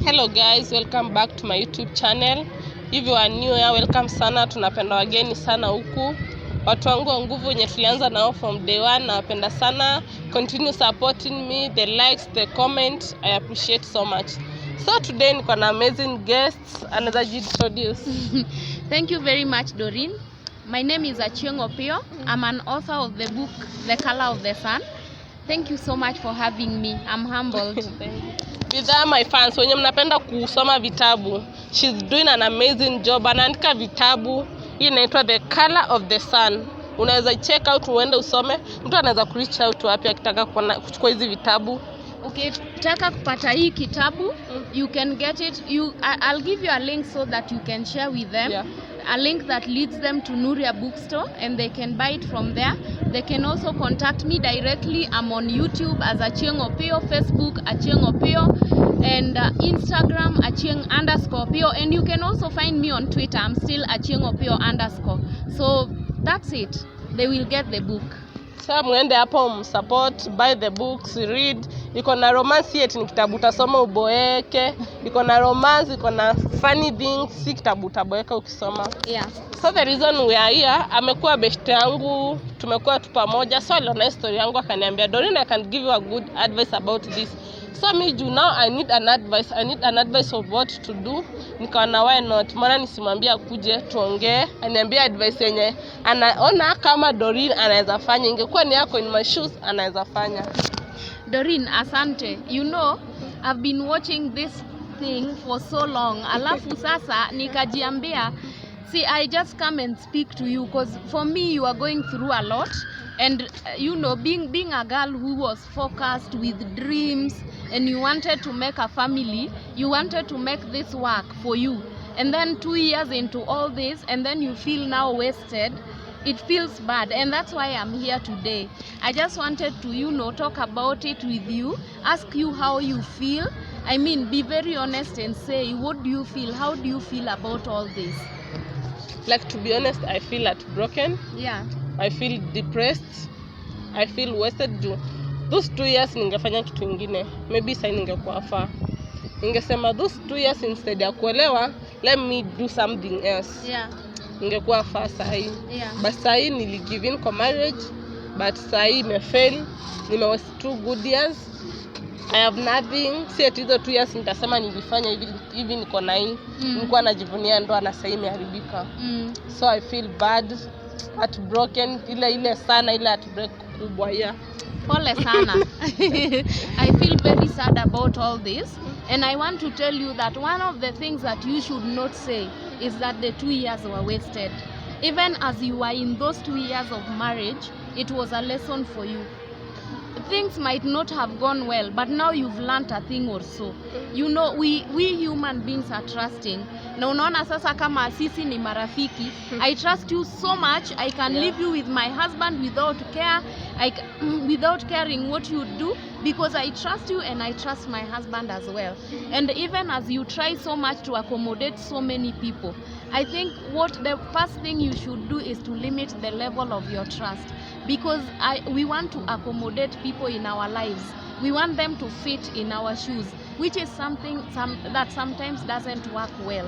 Hello guys, welcome back to my YouTube channel. If you are new here, welcome sana. Tunapenda wageni sana huku. Watu wangu wa nguvu wenye tulianza nao from day one, nawapenda sana. Continue supporting me, the likes, the comment. I appreciate so much. So today niko na amazing guests. Another introduce. Thank you very much, Doreen. My name is Achieng Opiyo. I'm an author of the book The Color of the Sun. Thank you so much for having me. I'm humbled. Bidhaa my fans, wenye mnapenda kusoma vitabu. She's doing an amazing job. Anaandika vitabu. Hii inaitwa The Color of the Sun. Unaweza check out uende usome. Mtu anaweza kureach out wapi akitaka kuchukua hizi vitabu. Okay, taka kupata hii kitabu, you can get it. I'll give you a link so that you can share with them. Yeah. A link that leads them to Nuria bookstore and they can buy it from there. They can also contact me directly. I'm on YouTube as Achieng Opiyo, Facebook Achieng Opiyo, and Instagram Achieng_Opiyo, and you can also find me on Twitter. I'm still Achieng Opiyo_. So that's it. They will get the book. Sasa muende hapo msupport, buy the books, read. Iko na romance yet, ni kitabu utasoma uboeke. Iko na romance, iko na funny things, si kitabu utaboeka ukisoma. Yeah. So the reason we are here, amekuwa best yangu, tumekuwa tu pamoja. So aliona story yangu akaniambia, Doreen, I can give you a good advice about this. So me now I need an advice of what to do. Nikaona why not? Maana nisimwambia kuje tuongee, aniambie advice yenye anaona kama Doreen anaweza fanya. Ingekuwa ni yako in my shoes anaweza fanya. Doreen, asante. You know, I've been watching this thing for so long. Alafu sasa nikajiambia, see, I just come and speak to you because for me you are going through a lot, and you know, being a girl who was focused with dreams and you wanted to make a family, you wanted to make this work for you, and then 2 years into all this and then you feel now wasted. It feels bad, and that's why I'm here today. I just wanted to, you know, talk about it with you, ask you how you feel. I mean, be very honest and say, what do you feel? How do you feel about all this? Like, to be honest, I feel heartbroken. Yeah. I feel depressed. I feel wasted. Those 2 years ningefanya kitu ingine. Maybe sasa ningekuwa far. Ningesema those 2 years instead ya kuelewa, let me do something else. Yeah. Ningekuwa far sahi. Yeah. But sahi nili give in kwa marriage, but sahi imefail. Nimewaste 2 good years. I have nothing. Si ati hizo 2 years nitasema nilifanya hivi niko na hii. Nilikuwa najivunia ndoa na sasa imeharibika. So I feel bad, heartbroken, ile sana, ile heartbreak kubwa ya. Pole sana. I feel very sad about all this, and I want to tell you that one of the things that you should not say is that the 2 years were wasted. Even as you were in those 2 years of marriage, it was a lesson for you. Things might not have gone well, but now you've learned a thing or so. You know, we human beings are trusting. Na unaona sasa kama sisi ni marafiki, I trust you so much. I can leave you with my husband without care, without caring what you do, because I trust you and I trust my husband as well. And even as you try so much to accommodate so many people, I think what the first thing you should do is to limit the level of your trust, because we want to accommodate people in our lives. We want them to fit in our shoes, which is something that sometimes doesn't work well.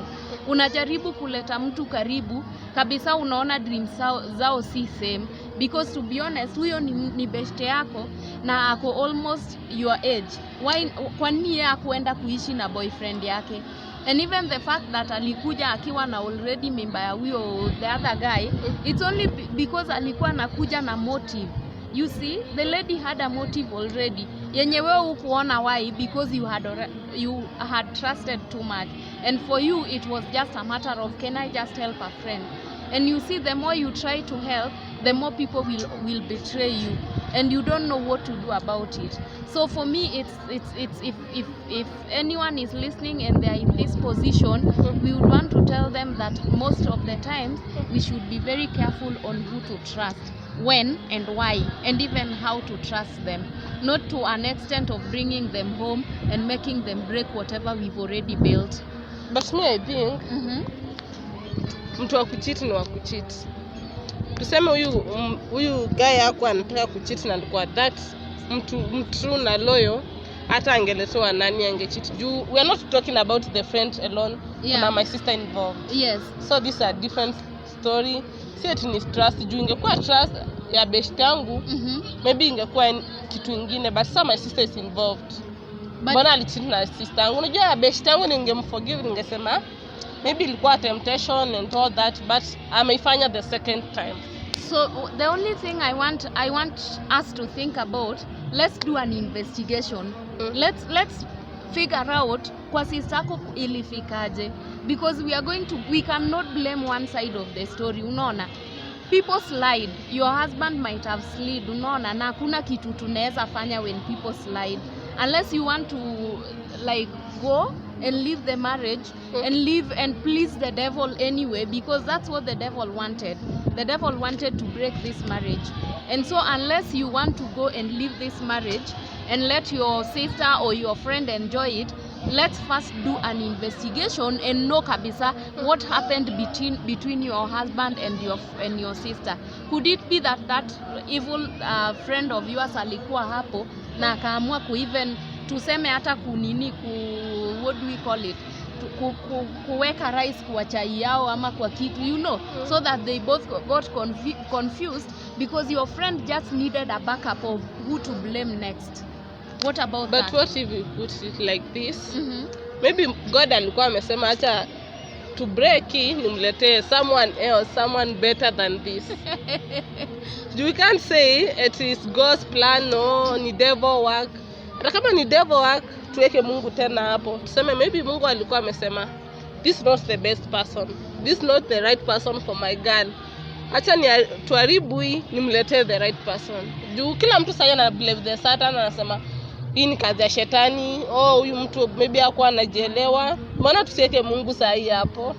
Unajaribu kuleta mtu karibu kabisa, unaona dreams zao si same, because to be honest, huyo ni beste yako na ako almost your age. Why? Kwa nini yeye akuenda kuishi na boyfriend yake? And even the fact that alikuja akiwa na already mimba ya huyo the other guy, it's only because alikuwa nakuja na motive. You see, the lady had a motive already. Yenye wewe ukuona why? Because you had trusted too much. And for you, it was just a matter of, can I just help a friend? And you see, the more you try to help, the more people will betray you, and you don't know what to do about it. So for me, it's if anyone is listening and they are in this position, we would want to tell them that most of the times we should be very careful on who to trust, when and why, and even how to trust them, not to an extent of bringing them home and making them break whatever we've already built. But me, I think mtu wa kucheat ni wa kucheat. Tuseme huyu guy yako anataka kucheat na alikuwa that mtu na loyal, hata angeletewa nani angecheat juu we are not talking about the friend alone. Yeah. Kuna my sister involved. Yes. So these are different story. Si eti ni trust juu ingekuwa trust ya best yangu maybe ingekuwa kitu kingine, but some my sister is involved. Mbona alicheat na sister yangu? Unajua best yangu ningemforgive, ningesema maybe ilikuwa temptation and all that, but ameifanya the second time. So the only thing I want us to think about, let's do an investigation. Let's figure out kwa sister yako ilifikaje, because we cannot blame one side of the story. Unaona, people slide, your husband might have slid, unaona, na hakuna kitu tunaweza fanya when people slide unless you want to like go and leave the marriage and live and please the devil anyway, because that's what the devil wanted. The devil wanted to break this marriage. And so unless you want to go and leave this marriage and let your sister or your friend enjoy it, let's first do an investigation and know kabisa what happened between your husband and your sister. Could it be that evil friend of yours alikuwa hapo na akaamua even tuseme hata what do we call it, kuweka rice kwa chai yao ama kwa kitu, you know, so that they both got confused because your friend just needed a backup of who to blame next. What about but that? But what if we put it like this? Maybe God alikuwa amesema acha to break nimletee someone else, someone better than this. We can't say it is God's plan, no, ni devil work. Hata kama ni devil work, tuweke Mungu tena hapo. Tuseme maybe Mungu alikuwa amesema this is not the best person, this is not the right person for my girl. Acha ni tuharibu nimletee the right person. Juu kila mtu sasa ana believe the Satan, anasema hii ni kazi ya shetani, huyu mtu maybe hakuwa anajielewa. Maana tusiweke Mungu sahi hapo,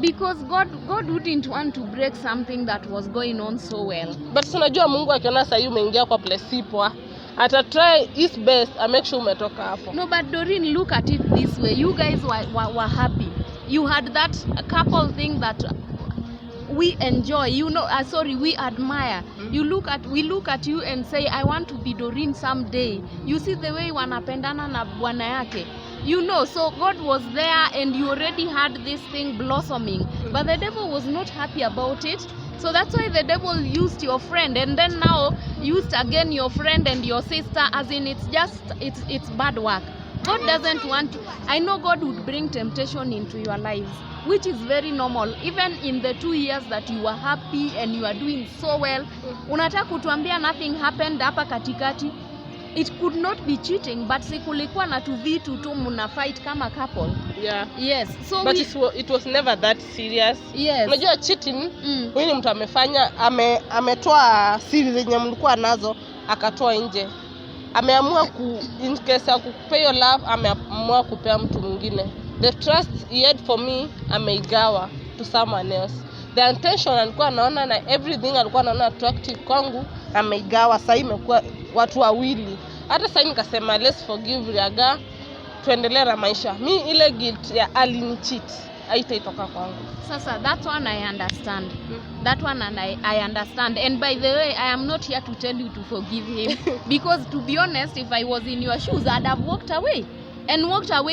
because God wouldn't want to break something that was going on so well. But tunajua Mungu akiona sahi umeingia kwa place ipo, ata try his best to make sure umetoka hapo. No, but Doreen, look at it this way. You guys were happy. You had that couple thing that we enjoy, you know, we admire. We look at you and say, I want to be Doreen someday. You see the way wanapendana na bwana yake, you know. So God was there and you already had this thing blossoming, but the devil was not happy about it. So that's why the devil used your friend, and then now used again your friend and your sister, as in it's bad work. God doesn't want to. I know God would bring temptation into your lives, which is very normal. Even in the 2 years that you were happy and you are doing so well, unataka kutuambia nothing happened hapa katikati? It could not be cheating, but sikulikuwa na tu vitu tu muna fight kama couple. Yeah. Yes. So but it was never that serious. Yes. Unajua cheating, huyu ni mtu amefanya, ametoa siri zenye mlikuwa nazo akatoa nje. Ameamua in case ya kupea your love, ameamua kupea mtu mwingine. The trust he had for me ameigawa to someone else. The intention alikuwa anaona na everything alikuwa anaona attractive kwangu ameigawa. Sasa imekuwa watu wawili. Hata sasa nikasema let's forgive Riaga, tuendelee na maisha. Mi ile guilt ya alinicheat haitaitoka kwangu. Sasa that one I understand. That one and I understand. And by the way, I am not here to tell you to forgive him because to be honest, if I was in your shoes, I'd have walked away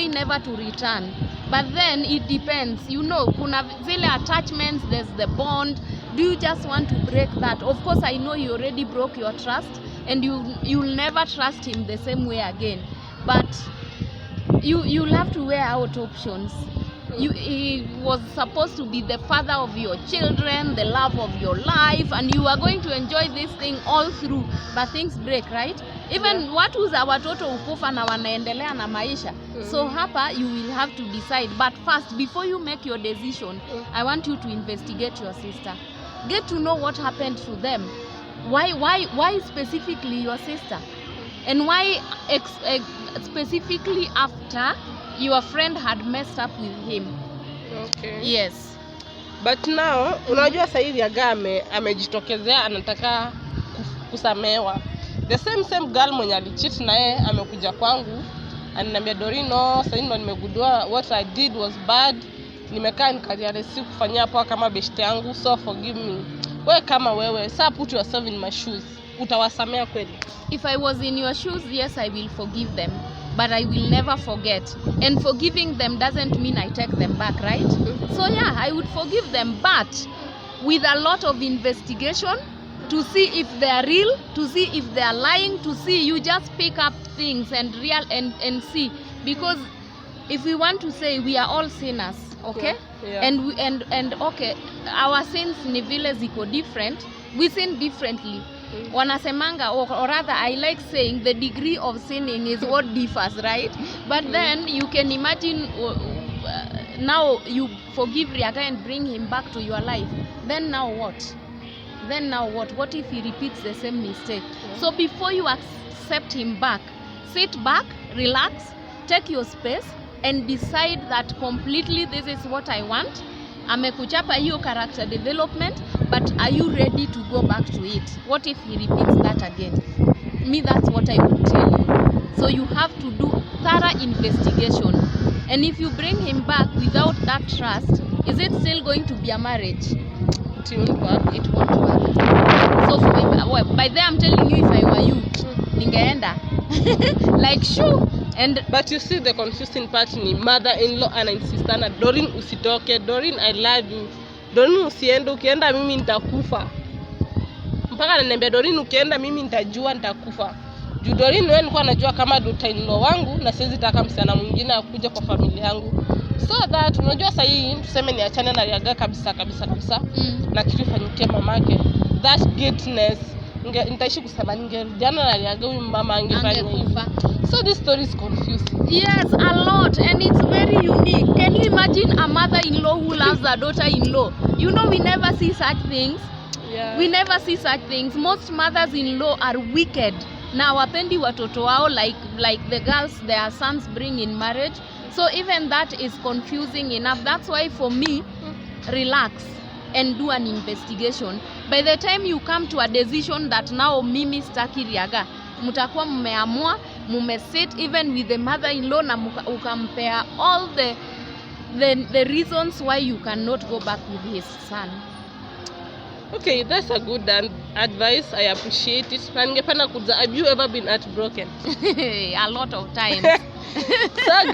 never to return. But then it depends, you know, kuna zile attachments, there's the bond. Do you just want to break that? Of course, I know you already broke your trust and you'll never trust him the same way again. But you'll have to weigh out options. He was supposed to be the father of your children, the love of your life, and you are going to enjoy this thing all through, but things break, right? Even watu za watoto ukufa na wanaendelea na maisha. So hapa you will have to decide, but first before you make your decision, I want you to investigate your sister. Get to know what happened to them. Why specifically your sister? And why specifically after your friend had messed up with him? Okay. Yes. But now, unajua sasa hivi Agame amejitokezea anataka kusamewa. The same girl mwenye alicheat na yeye amekuja kwangu. Ananiambia Dorino, sasa ndo nimegundua what I did was bad. Nimekaa nikarealize kufanyia hapo kama best yangu, so forgive me. Wewe kama wewe, sasa put yourself in my shoes. utawasamea kweli? If I was in your shoes, yes, I will forgive them, but I will never forget. And forgiving them doesn't mean I take them back, right? So yeah, I would forgive them, but with a lot of investigation to see if they are real, to see if they are lying, to see. You just pick up things and see, because if we want to say we are all sinners, okay? Yeah. And okay, our sins ni vile ziko different, we sin differently. Wanasemanga, or rather I like saying the degree of sinning is what differs, right? But then you can imagine now you forgive Riaga and bring him back to your life. Then now what? What if he repeats the same mistake? So before you accept him back, sit back, relax, take your space and decide that completely this is what I want. Amekuchapa hiyo character development, but are you ready to go back to it? What if he repeats that again? Me, that's what I would tell you. So you have to do thorough investigation. And if you bring him back without that trust, is it still going to be a marriage? It won't work. It won't work. So by then I'm telling you, if I were you, ningeenda. Like sure. But you see the confusing part ni mother-in-law anainsistana, Doreen usitoke, Doreen I love you, Doreen usiende, ukienda mimi nitakufa. Mpaka ananiambia Doreen ukienda mimi nitajua nitakufa. Juu Doreen wewe nilikuwa najua kama daughter-in-law wangu na siwezi taka msichana mwingine akuje kwa familia yangu. So that unajua sasa hii tuseme ni achane na Riaga kabisa. Na kitu ifanyikie mamake. That guiltness nitaishi kusema ningerudiana na Riaga huyu mama angefanya hivi. So this story is confusing. Yes, a lot, and it's very unique. Can you imagine a mother-in-law who loves a daughter-in-law? You know, we never see such things. Yeah. We never see such things. Most mothers-in-law are wicked. Na wapendi watoto wao like the girls their sons bring in marriage. So even that is confusing enough. That's why for me, relax and do an investigation. By the time you come to a decision that now mimi staki Riaga, mutakuwa mmeamua, mumesit even with the mother-in-law na ukampea all the reasons why you cannot go back with his son. Okay, that's a good advice. I appreciate it. Na ningependa kuuliza, have you ever been heartbroken? A lot of times. So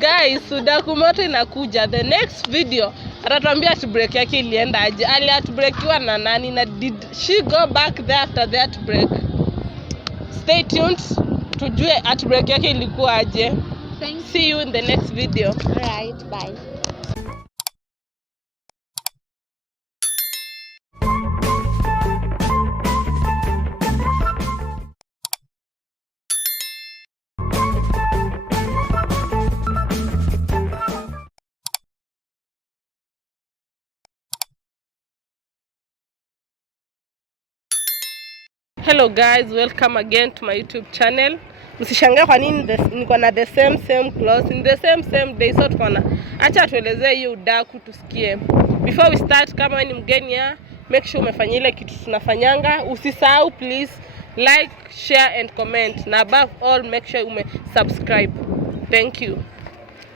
guys, Sudaku moto inakuja. The next video atatuambia heartbreak yake ilienda aje. Ali heartbreakiwa na nani na did she go back there after the heartbreak? Stay tuned tujue heartbreak yake ilikuwa aje. See you in the next video. Alright, bye. Hello guys, welcome again to my YouTube channel. Msishangae kwa nini niko na the same clothes in the same day. So tukona acha tuelezee hiyo udaku tusikie. Before we start, kama wewe ni mgeni make sure umefanya ile kitu tunafanyanga. Usisahau please like, share and comment. Na above all make sure subscribe. Thank you.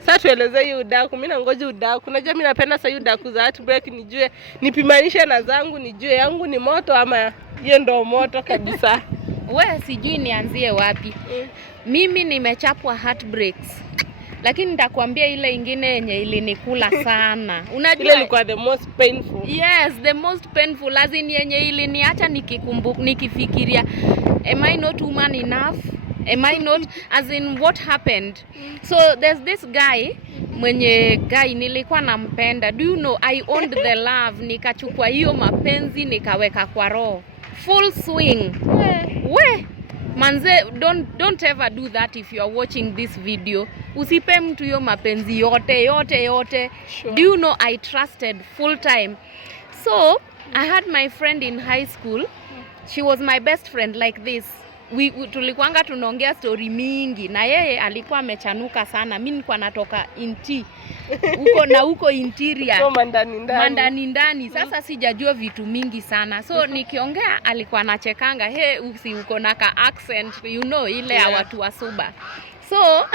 Sasa tuelezee hiyo udaku. Mimi nangoja udaku. Unajua mimi napenda sasa hiyo udaku za heartbreak, nijue nipimanishe na zangu, nijue yangu ni moto ama hiyo ndo moto kabisa. Wewe sijui nianzie wapi. Mimi nimechapwa heartbreaks. Lakini nitakwambia ile ingine yenye ilinikula sana. Unajua ile ilikuwa the most painful. Yes, the most painful, as in yenye iliniacha nikifikiria, am I not woman enough? Am I not, as in what happened? So there's this guy nilikuwa nampenda. Do you know, I owned the love. Nikachukua hiyo mapenzi nikaweka kwa roho. Full swing. Manze, don't ever do that if you are watching this video. Usipe mtu hiyo mapenzi yote. Sure. Do you know, I trusted full time. So I had my friend in high school. She was my best friend like this. Tulikuanga tunaongea story mingi na yeye alikuwa amechanuka sana. Mimi nilikuwa natoka inti huko interior. So mandani ndani. Sasa sijajua vitu mingi sana. So nikiongea alikuwa anachekanga, "Hey, uko na ka accent, you know, ile ya watu wa Suba." So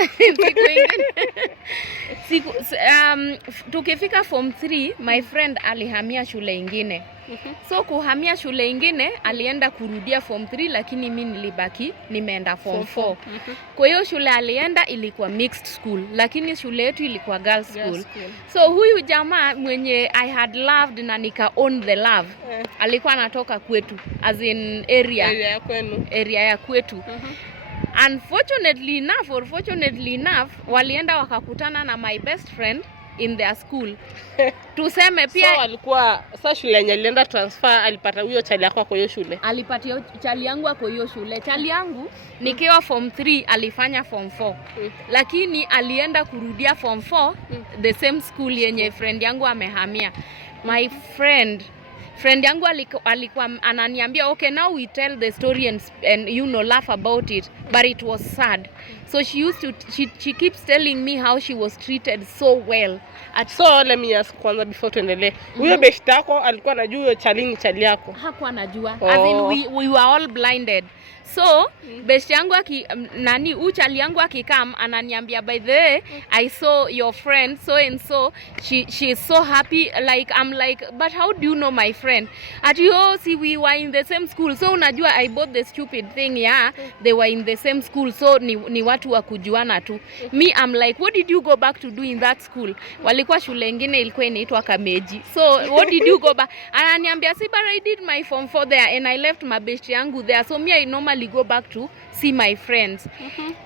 tukifika form 3, my friend alihamia shule ingine. So kuhamia shule ingine alienda kurudia form 3, lakini mimi nilibaki nimeenda form 4. Kwa hiyo shule alienda ilikuwa mixed school, lakini shule yetu ilikuwa girls school. So huyu jamaa mwenye I had loved na nika own the love, alikuwa anatoka kwetu, as in area ya kwetu. Unfortunately enough, walienda wakakutana na my best friend in their school. Tuseme pia so alikuwa sasa shule yenye alienda transfer, alipata huyo chali yako kwa hiyo shule. Alipatia chali yangu kwa hiyo shule. Chali yangu nikiwa form 3 alifanya form 4. Lakini alienda kurudia form 4 the same school yenye friend yangu amehamia. My friend yangu alikuwa ananiambia, okay, now we tell the story and you know laugh about it, but it was sad. So she keeps telling me how she was treated so well. So let me ask kwanza before tuendelee. Huyo best yako alikuwa anajua huyo chali yako? Hakuwa anajua. As in we were all blinded. So best yangu chali yangu akikam ananiambia, by the way, I saw your friend so and so, she is so happy. Like I'm like, but how do you know my friend? See, we were in the same school. So unajua I bought the stupid thing, yeah, they were in the same school, so ni watu wa kujuana tu. Me, I'm like, what did you go back to do in that school? Walikuwa shule ingine ilikuwa inaitwa Kameji. So what did you go back? Ananiambia, see, but I did my form 4 there and I left my best yangu there. So me, I normally go back to see my friends.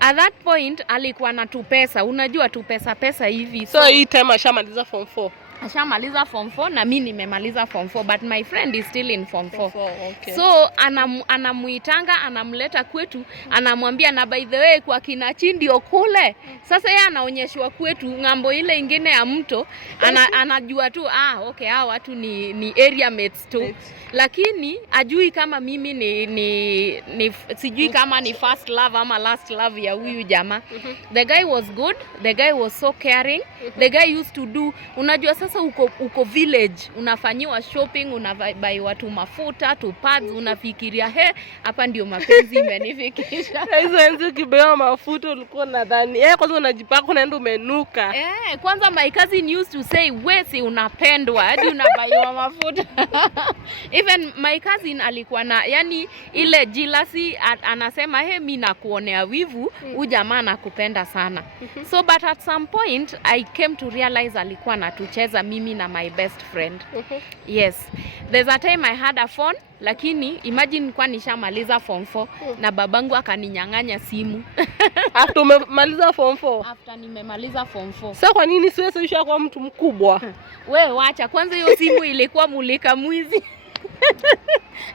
At that point alikuwa na tupesa, unajua tupesa hivi. So hii time ashamaliza form 4. Ashamaliza form 4 na mimi nimemaliza form 4, but my friend is still in form 4. Okay. So anamuitanga, anamleta kwetu, anamwambia, na by the way kwa kina Chindio kule. Sasa yeye anaonyeshwa kwetu ngambo ile ingine ya mto, anajua tu okay, hao watu ni area mates tu. Lakini ajui kama mimi ni sijui kama ni first love ama last love ya huyu jamaa. The guy was good, the guy was so caring. The guy used to do, unajua sasa uko village, unafanyiwa shopping, unabai watu mafuta, tu pads, unafikiria hapa ndio mapenzi imenifikisha. Hizo enzi kibewa mafuta ulikuwa nadhani kwanza unajipaka unaenda umenuka. Kwanza my cousin used to say, "Wesi unapendwa hadi unabaiwa mafuta." Even my cousin alikuwa na yani ile jealousy, anasema mimi nakuonea wivu, huyu jamaa anakupenda sana. So but at some point I came to realize alikuwa anatucheza mimi na my best friend. Yes. There's a time I had a phone, lakini imagine nilikuwa nishamaliza form 4 na babangu akaninyang'anya simu. After umemaliza form 4? After nimemaliza form 4. Sasa kwa nini siwezi ushakuwa mtu mkubwa? Wewe wacha kwanza, hiyo simu ilikuwa mulika mwizi.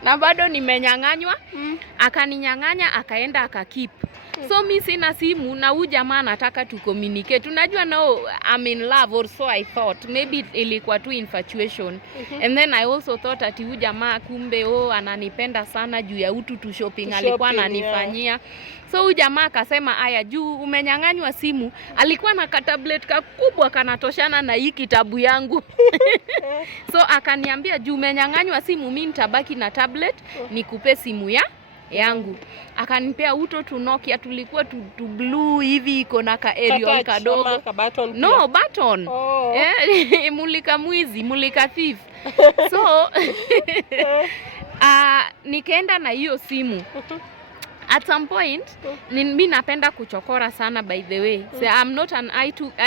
Na bado nimenyang'anywa. Akaninyang'anya akaenda akakeep. So mimi sina simu na huyu jamaa anataka tu communicate. Unajua no, I'm in love, or so I thought. Maybe ilikuwa tu infatuation. And then I also thought ati huyu jamaa kumbe ananipenda sana juu ya utu tu shopping alikuwa ananifanyia. So huyu jamaa akasema, aya, juu umenyang'anywa simu, alikuwa na tablet kakubwa kanatoshana na hii kitabu yangu. So akaniambia, juu umenyang'anywa simu, mimi nitabaki na tablet, nikupe simu yangu. Akanipea uto tu Nokia, tulikuwa tu blue hivi, iko na ka aerial kadogo. No, button. Mulika mwizi, mulika thief. So nikaenda na hiyo simu. At some point, mimi napenda kuchokora sana, by the way. So I'm not an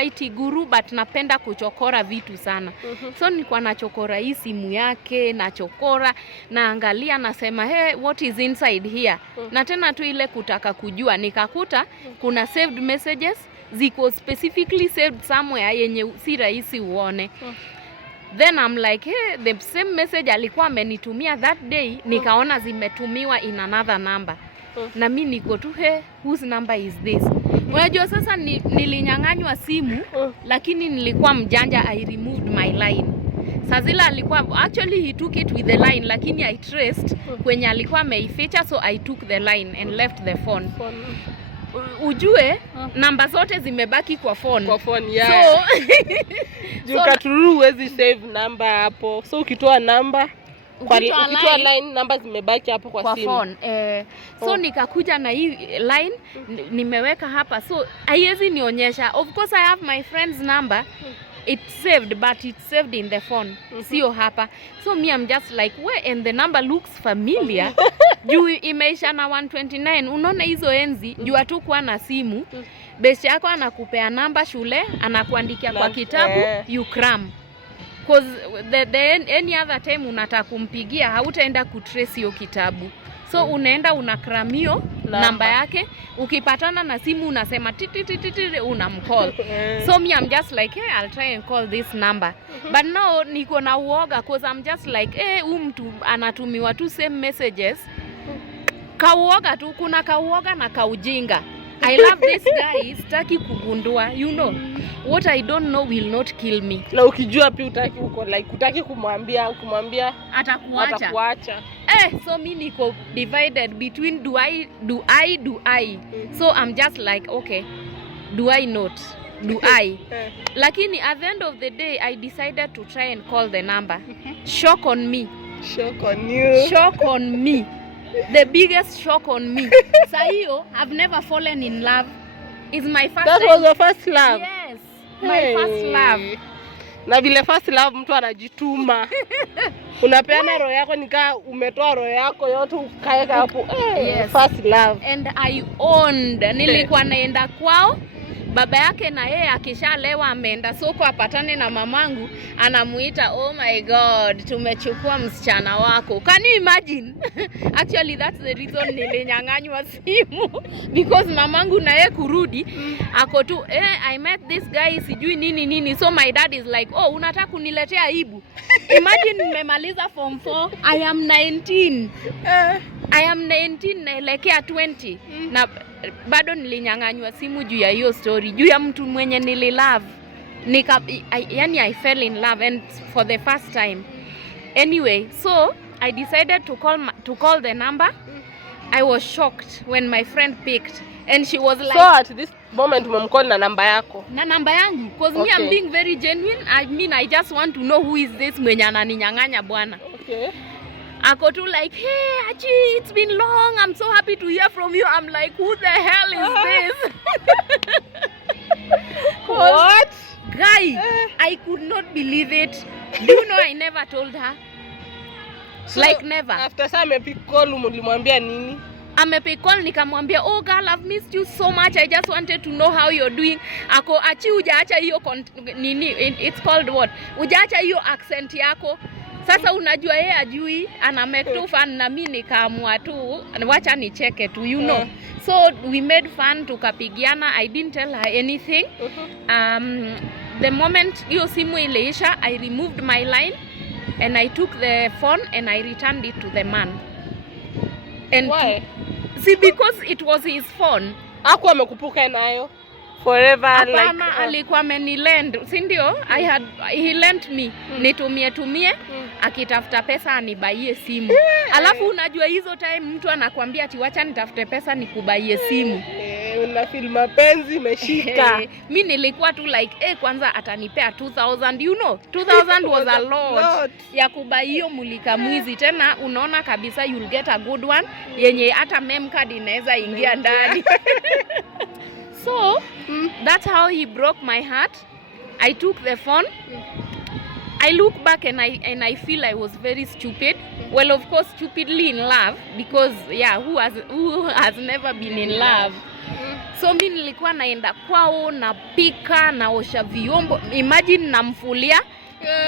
IT guru, but napenda kuchokora vitu sana. So nilikuwa nachokora hii simu yake, nachokora, naangalia, nasema, what is inside here? Na tena tu ile kutaka kujua, nikakuta kuna saved messages, ziko specifically saved somewhere yenye si rahisi uone. Then I'm like, the same message alikuwa amenitumia that day, nikaona zimetumiwa in another number. Na mimi niko tu whose number is this? Unajua sasa nilinyang'anywa simu, lakini nilikuwa mjanja, I removed my line. Sazila alikuwa, actually he took it with the line, lakini I traced kwenye alikuwa ameificha, so I took the line and left the phone. Ujue namba zote zimebaki kwa phone. Kwa phone, yeah. So katuru huwezi save number hapo. So ukitoa namba ukitoa line namba zimebaki hapo kwa simu. Phone. So nikakuja na hii line nimeweka hapa, so haiwezi nionyesha. Of course I have my friend's number, it's saved, but it's saved in the phone. Sio hapa. So me, I'm just like, where, and the number looks familiar. Juu imeisha na 129. Unaona hizo enzi, juu hatukuwa na simu. Best yako anakupea namba shule, anakuandikia kwa kitabu, you cram. Because any other time unataka kumpigia, hautaenda kutrace hiyo kitabu. So unaenda unakramio namba yake, ukipatana na simu unasema titi unamcall. So me, I'm just like, hey, I'll try and call this number. But now niko na uoga because I'm just like, hey, mtu anatumiwa tu same messages. Kauoga tu, kuna kauoga na kaujinga. I love this guy, sitaki kugundua, you know. What I don't know will not kill me. Na ukijua pia utaki kumwambia atakuacha. So me niko divided between do I. So I'm just like, okay, do I not? Do I? Lakini at the end of the day, I decided to try and call the number. Shock on me. Shock on you. Shock on me. The biggest shock on me. Sayo, I've never fallen in love. It's my first That time. was your first love? Yes, my first love. Na vile first love mtu anajituma. Unapeana roho yako nika umetoa roho yako yote ukaeka hapo. Yes. First love. And I owned. Nilikuwa naenda kwao. Baba yake na yeye akishalewa ameenda soko apatane na mamangu, anamuita, oh my god, tumechukua msichana wako. Can you imagine? Actually that's the reason nilinyang'anywa simu, because mamangu na yeye kurudi ako tu I met this guy sijui nini. So my dad is like, oh, unataka kuniletea aibu? Imagine nimemaliza form 4, I am 19. I am 19 naelekea 20. Na bado nilinyang'anywa simu juu ya hiyo story, juu ya mtu mwenye nililove. Yani I fell in love, and for the first time. Anyway, so I decided to call the number. I was shocked when my friend picked, and she was like, so at this moment umemcall na namba yako? Na namba yangu, because me, I'm being very genuine. I mean, I just want to know who is this mwenye ananinyang'anya bwana. Okay. Ako tu like, hey, Achi, it's been long. I'm so happy to hear from you. I'm like, who the hell is this? What? Guy, I could not believe it. Do you know I never told her? So, like never. After some epic call, ulimwambia nini? Amepick call nikamwambia, oh girl, I've missed you so much. I just wanted to know how you're doing. Ako, Achi, hujaacha hiyo nini? It's called what? Hujaacha hiyo accent yako. Sasa unajua yeye ajui, ana make tu fun, na mimi nikaamua tu wacha nicheke tu, you know. So we made fun, tukapigiana. I didn't tell her anything. The moment hiyo simu iliisha, I removed my line and I took the phone and I returned it to the man. And why? See, because it was his phone. Hakuwa amekupuka nayo forever. Apana, like alikuwa amenilend, si ndio? He lent me nitumie akitafuta pesa anibaie simu. Alafu unajua hizo time mtu anakuambia ati wacha nitafute pesa nikubaie simu. Una feel mapenzi imeshika. Mimi nilikuwa tu like kwanza atanipea 2000, you know. 2000 was a lot ya kubai hiyo mulika mwizi. Tena unaona kabisa you'll get a good one yenye hata mem card inaweza ingia ndani. So, that's how he broke my heart. I took the phone. I look back and I feel I was very stupid. Well, of course, stupidly in love, because who has never been in love? So mimi nilikuwa naenda kwao, napika, naosha vyombo. Imagine namfulia.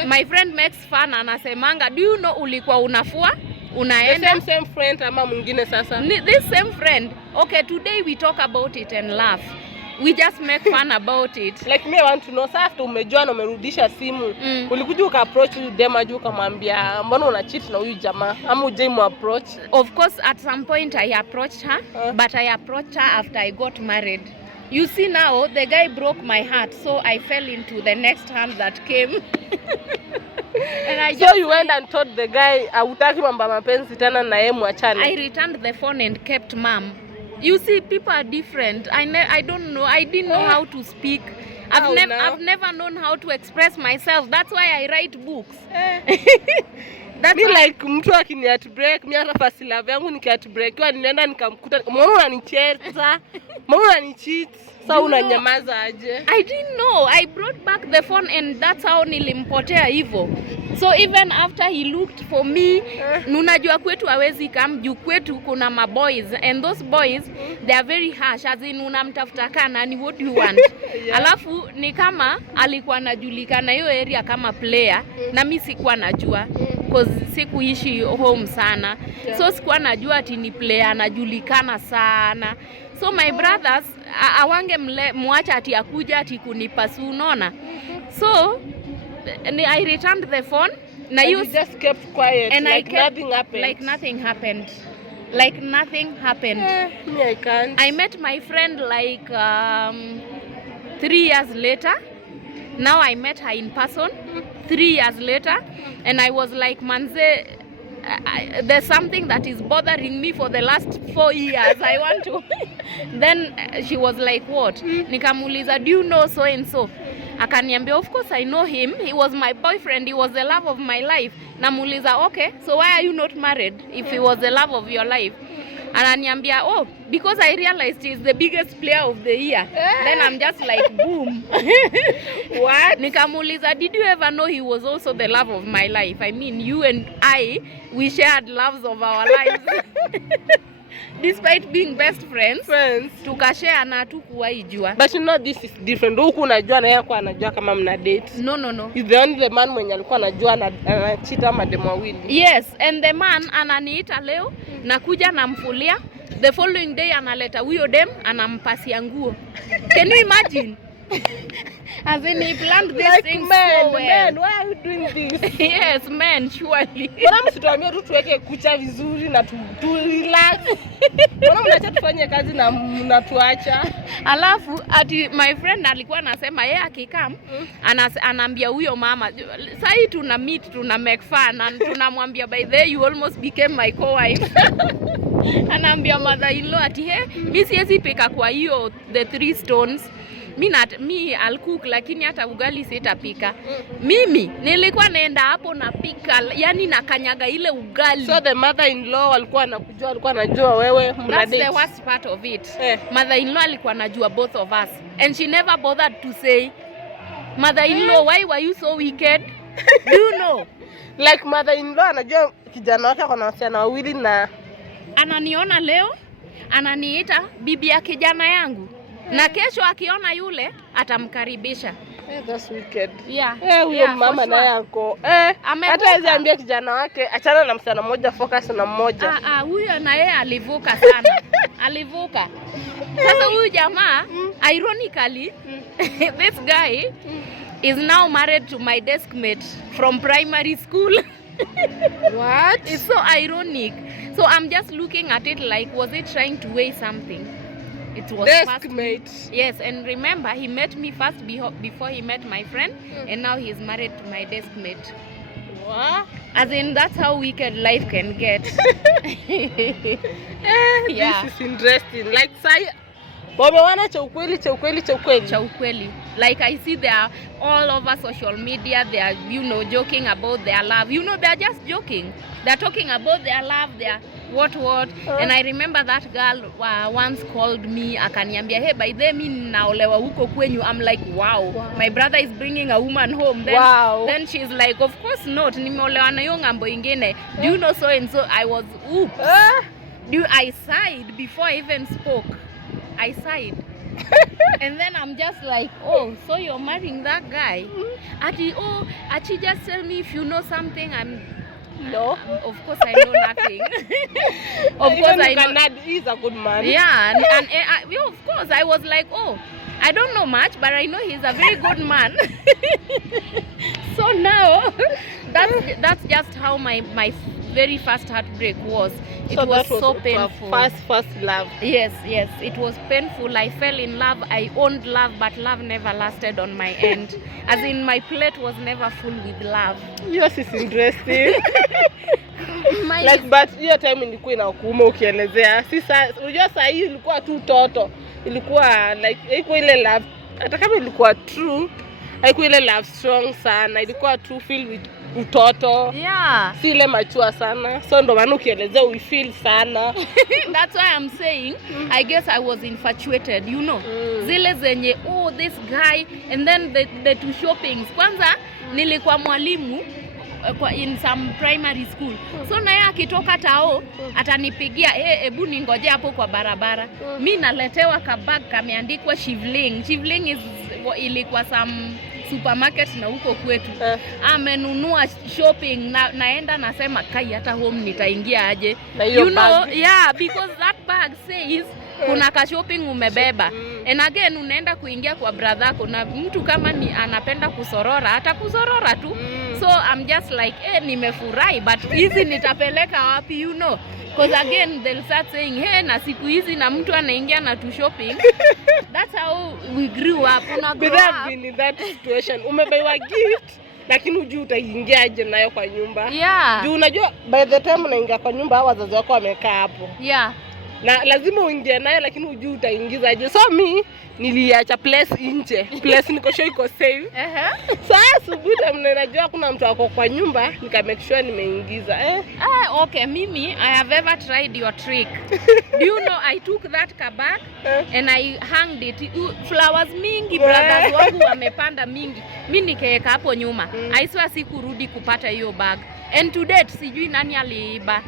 My friend makes fun, anasemanga, do you know ulikuwa unafua? Unaenda? The same friend ama mwingine sasa? This same friend. Okay, today we talk about it and laugh. We just make fun about it. Like me, I want to know, sasa after umejua na umerudisha simu, ulikuja uka-approach dem aje ukamwambia mbona una cheat na huyu jamaa ama uje mu approach? Of course, at some point I approached her, but I approached her after I got married. You see now, the guy broke my heart, so I fell into the next hand that came. And so you went and told the guy, hutaki mambo mapenzi tena na yeye muachane? I returned the phone and kept mum. You see, people are different. I don't know. I didn't know how to speak. I've never known how to express myself. That's why I write books. Me like mtu akini heartbreak, mimi hata first love yangu nikiheartbreakiwa nilienda nikamkuta, mbona unanicheza? Mbona unanicheat? Sasa unanyamaza aje? I didn't know. I brought back the phone and that's how nilimpotea hivyo. So even after he looked for me, unajua kwetu hawezi come juu kwetu kuna maboys and those boys they are very harsh, as in unamtafuta kana ni what you want. Yeah. Alafu ni kama alikuwa anajulikana hiyo area kama player na mimi sikuwa najua because sikuishi home sana. Yeah. So sikuwa najua ati ni player anajulikana sana. So my brothers awange muacha ati akuja ati kunipasu, unaona. So I returned the phone. And you just kept quiet and like nothing happened. Like nothing happened. Like nothing happened. Me, I can't. I met my friend like 3 years later. Now I met her in person 3 years later. And I was like, manze, there's something that is bothering me for the last 4 years. I want to. Then she was like, what? Nikamuliza, do you know so and so? Akaniambia, of course I know him. He was my boyfriend. He was the love of my life. Namuliza, okay, so why are you not married if he was the love of your life? Ananiambia, oh, because I realized he's the biggest player of the year. Then I'm just like, boom. What? Nikamuliza, did you ever know he was also the love of my life? I mean, you and I, we shared loves of our lives. Despite being best friends, tukashare na hatukuwahi jua. But you know this is different. Huku unajua na yeye kwa anajua kama mna date. No. He's the only man mwenye alikuwa anajua na cheat ama demo wawili. Yes, and the man ananiita leo, nakuja namfulia. The following day analeta huyo dem anampasia nguo. Can you imagine? As in he planned this like thing so well. Man, why are you doing this? Yes, man, surely. Mbona msituambie tu tuweke kucha vizuri na tu relax. Mbona mnaacha tufanye kazi na mnatuacha? Alafu ati my friend alikuwa anasema yeye akikam anaambia huyo mama, sasa tuna meet, tuna make fun and tunamwambia by the way you almost became my co-wife. Anaambia mother-in-law ati mimi siwezi pika kwa hiyo the 3 stones. Mi I'll cook lakini hata ugali sitapika. Mimi nilikuwa naenda hapo napika, yani nakanyaga ile ugali. So the mother-in-law alikuwa anajua wewe mna date. That's the worst part of it. Mother-in-law alikuwa anajua both of us and she never bothered to say, mother-in-law, why were you so wicked? Do you know? Like mother-in-law anajua kijana wake kuna wasichana wawili na ananiona leo, ananiita bibi ya kijana yangu. Na kesho akiona yule atamkaribisha. That's wicked. Yeah. Huyo mama naye yako. Hata aziambia kijana wake achana na msichana mmoja, focus na mmoja. Huyo na yeye alivuka sana. Alivuka. Sasa huyu jamaa ironically this guy is now married to my desk mate from primary school. What? It's so ironic. So I'm just looking at it like, was he trying to weigh something? It was desk mate. Yes, and remember he met me first before he met my friend, and now he is married to my desk mate. What? As in that's how wicked life can get. Yeah. This is interesting. Like say wamewana cha ukweli. Like I see they are all over social media, they are joking about their love. They are just joking. They are talking about their love, their what. And I remember that girl once called me akaniambia, hey, by the way mimi naolewa huko kwenyu. I'm like, wow, my brother is bringing a woman home. Then she's like, of course not, nimeolewa na hiyo ngambo ingine. Do you know so and so? I was oops. I sighed before I even spoke. I sighed. And then I'm just like, oh, so you're marrying that guy? Ati just tell me if you know something. No. Of course I know nothing. Of course I know. He's a good man. Yeah, and of course I was like, oh, I don't know much, but I know he's a very good man. So now, that's just how my very first heartbreak was. It was so painful. First love. Yes, it was painful. I fell in love. I owned love, but love never lasted on my end. As in, my plate was never full with love. Yours is interesting. Like, but hiyo time ilikuwa inakuuma ukielezea. Unajua saa hii ilikuwa tu toto. Ilikuwa like iko ile love. Hata kama ilikuwa true, Haikuwa ile love strong sana, ilikuwa tu feel with utoto. Yeah. Si ile mature sana. So ndo maana ukielezea we feel sana. That's why I'm saying I guess I was infatuated, you know. Zile zenye oh this guy, and then the two shoppings. Kwanza nilikuwa mwalimu in some primary school. So naye akitoka tao atanipigia hebu ningoje hapo kwa barabara. Mimi naletewa kabag kameandikwa Shivling. Shivling ilikuwa some supermarket na huko kwetu. Amenunua shopping naenda nasema kai hata home nitaingia aje. You know, yeah, because that bag says kuna ka shopping umebeba. And again unaenda kuingia kwa brother yako na mtu kama ni anapenda kusorora atakusorora tu. So I'm just like nimefurahi but hizi nitapeleka wapi, you know? Because again they'll start saying hey na siku hizi na mtu anaingia na tu shopping. That's how we grew up. Without being in that situation. Umebaiwa gift lakini hujui utaingiaje nayo kwa nyumba. Yeah. Juu unajua by the time unaingia kwa nyumba wazazi wako wamekaa hapo. Yeah. Na lazima uingie nayo lakini hujui utaingizaje. So mi niliacha place nje. Place niko sure iko safe. Sasa asubuhi najua kuna mtu wako kwa nyumba nika make sure nimeingiza. Okay, mimi I have ever tried your trick. Do you know I took that kabak and I hanged it. Flowers mingi brothers wangu wamepanda mingi. Mimi nikaeka hapo nyuma. I swear sikurudi kupata hiyo bag. And to date sijui nani aliiba.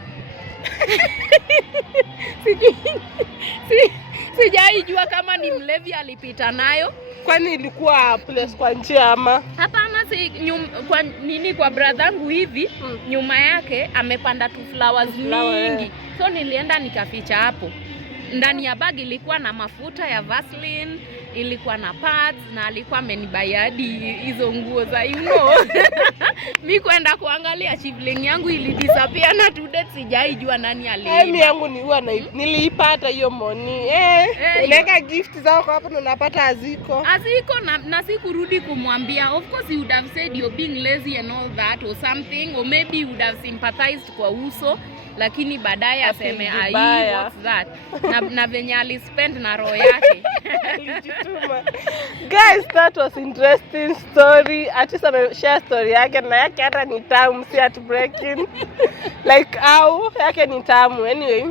Sijaijua kama ni mlevi alipita nayo. Kwani ilikuwa place kwa njia ama? Hapana, kwa nini kwa brothangu hivi nyuma yake amepanda tu flowers mingi. So nilienda nikaficha hapo. Ndani ya bag ilikuwa na mafuta ya Vaseline, ilikuwa na pads na alikuwa amenibuy hadi hizo nguo za you know. Mimi kwenda kuangalia Shivling yangu ilidisappear na to date sijaijua nani aliiba. Mimi yangu ni huwa niliipata hiyo money. Unaweka gift zako hapo na unapata aziko. Aziko na sikurudi kumwambia. Of course he would have said you're being lazy and all that or something, or maybe he would have sympathized kwa uso. Lakini baadaye aseme what's that? na venye alispend na roho yake. Guys, that was interesting story. Artist ameshare story yake na yake hata ni tamu, si at breaking. Like how yake ni tamu. Anyway,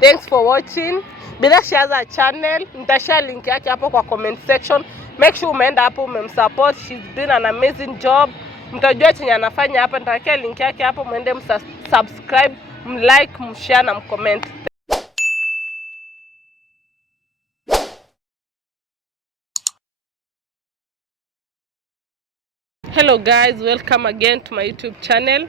thanks for watching. Bila share za channel, nitashare link yake hapo kwa comment section. Make sure umeenda hapo umemsupport. She's doing an amazing job. Mtajua chenye anafanya hapa, nitawekea link yake hapo, muende subscribe, like, mshare na mcomment. Hello guys, welcome again to my YouTube channel.